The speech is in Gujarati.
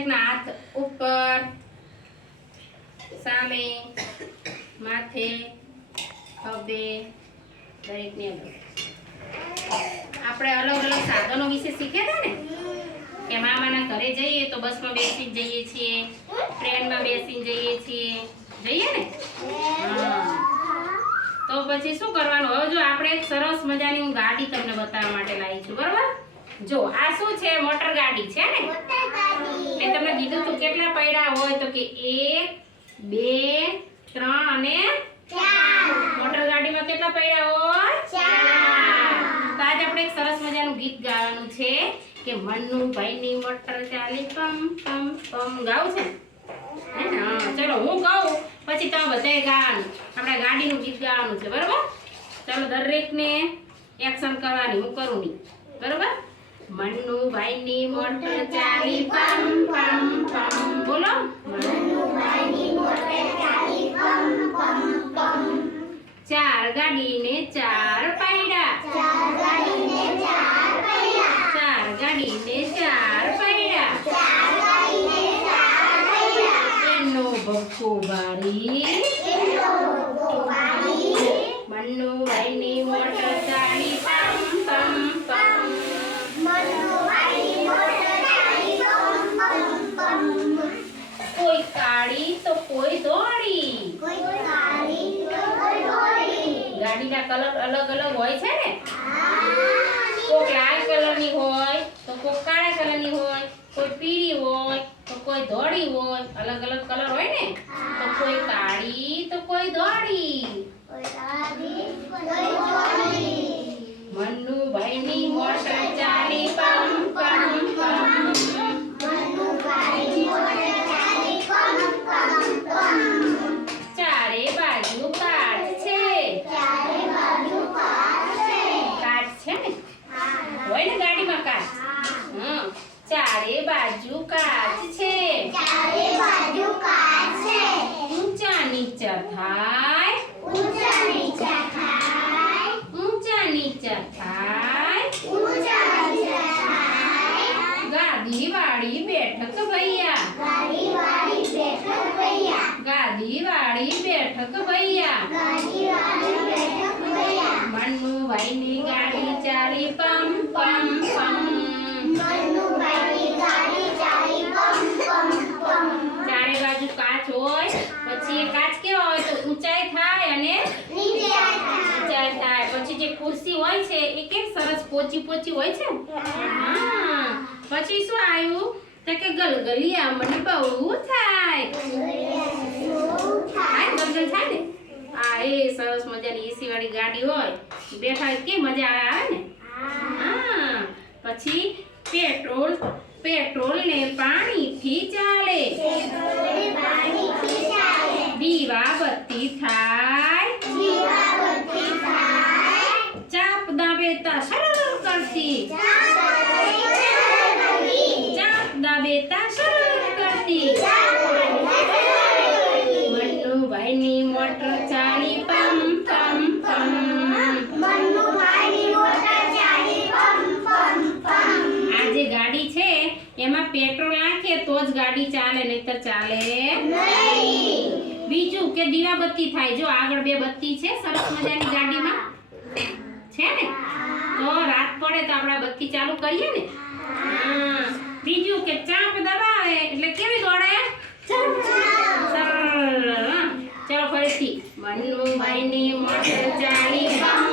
દરેકના હાથ ઉપર સામે માથે ખભે દરેકની અંદર આપણે અલગ અલગ સાધનો વિશે શીખ્યા હતા ને? કે મામાના ઘરે જઈએ તો બસમાં બેસીને જઈએ છીએ, ટ્રેનમાં બેસીને જઈએ છીએ. જઈએ ને? તો પછી શું કરવાનું? હવે જો આપણે એક સરસ મજાની હું ગાડી તમને બતાવવા માટે લાવી છું, બરોબર? જો આ શું છે? મોટર ગાડી છે ને? મેં તમને કીધું તું કેટલા પૈડા હોય તો કે એક બે ત્રણ અને મોટર ગાડીમાં કેટલા પૈડા હોય? ચાર. તો આજે આપણે એક સરસ મજાનું ગીત ગાવાનું છે કે વનનું ભાઈની મોટર ચાલી પમ પમ પમ. ગાવું છે હે હા ચલો હું કહું પછી તમે બધાએ ગાવાનું. આપણે ગાડીનું ગીત ગાવાનું છે બરોબર? ચલો દરેકને એક્શન કરવાની હું કરું નહીં. બરોબર? મનનું ભાઈની મોટર ચાલી પમ. પમ પમ. બોલો. ચાર ગાડીને ચાર પૈડા ચાર ગાડીને ચાર પૈડા એનો ભક્કો ભારી મનનું ભાઈની મોટર ચાલી પમ પમ પમ કોઈ કાળી તો કોઈ ધોળી ગાડીના કલર અલગ અલગ હોય છે ને? કોક લાલ કલરની હોય તો કોક કાળા કલરની હોય કોઈ પીળી હોય તો કોઈ ધોળી હોય અલગ અલગ કલર હોય ને? તો કોઈ કાળી તો કોઈ ધોળી. મન્નુ ચારે બાજુ કાચ છે. ઊંચા નીચા થાય. ઊંચા નીચા થાય. ગાદી વાળી બેઠક ભૈયા. ગાદી વાળી બેઠક ભૈયા. મન્નુ ભાઈની ગાડી ચાલી પમ પમ ચારે બાજુ કાચ હોય પછી એ કાચ કેવા હોય તો ઊંચાઈ થાય અને ઊંચાઈ થાય પછી જે ખુરશી હોય છે? એ કેમ સરસ પોચી પોચી હોય છે? હા. પછી શું આવ્યું? તો કે ગલગલિયા મને બહુ થાય. થાય ગલગલ થાય ને? આ એ સરસ મજાની એસી વાળી ગાડી હોય. બેઠા કે મજા આવે ને? હા. પછી પેટ્રોલ પેટ્રોલ ને પાણીથી ચાલે. દીવા બત્તી થાય. એમાં પેટ્રોલ નાખીએ તો જ ગાડી ચાલે નહીતર ચાલે. બીજું કે દીવાબત્તી થાય. જો આગળ બે બત્તી છે સરસ મજાની ગાડીમાં. છે ને? તો રાત પડે તો આપણે બત્તી ચાલુ કરીએ ને? હા. બીજું કે ચાંપ દબાવે. એટલે કેવી દોડે. ચલો ફરીથી. મનુ ભાઈની મોટર ચાલી.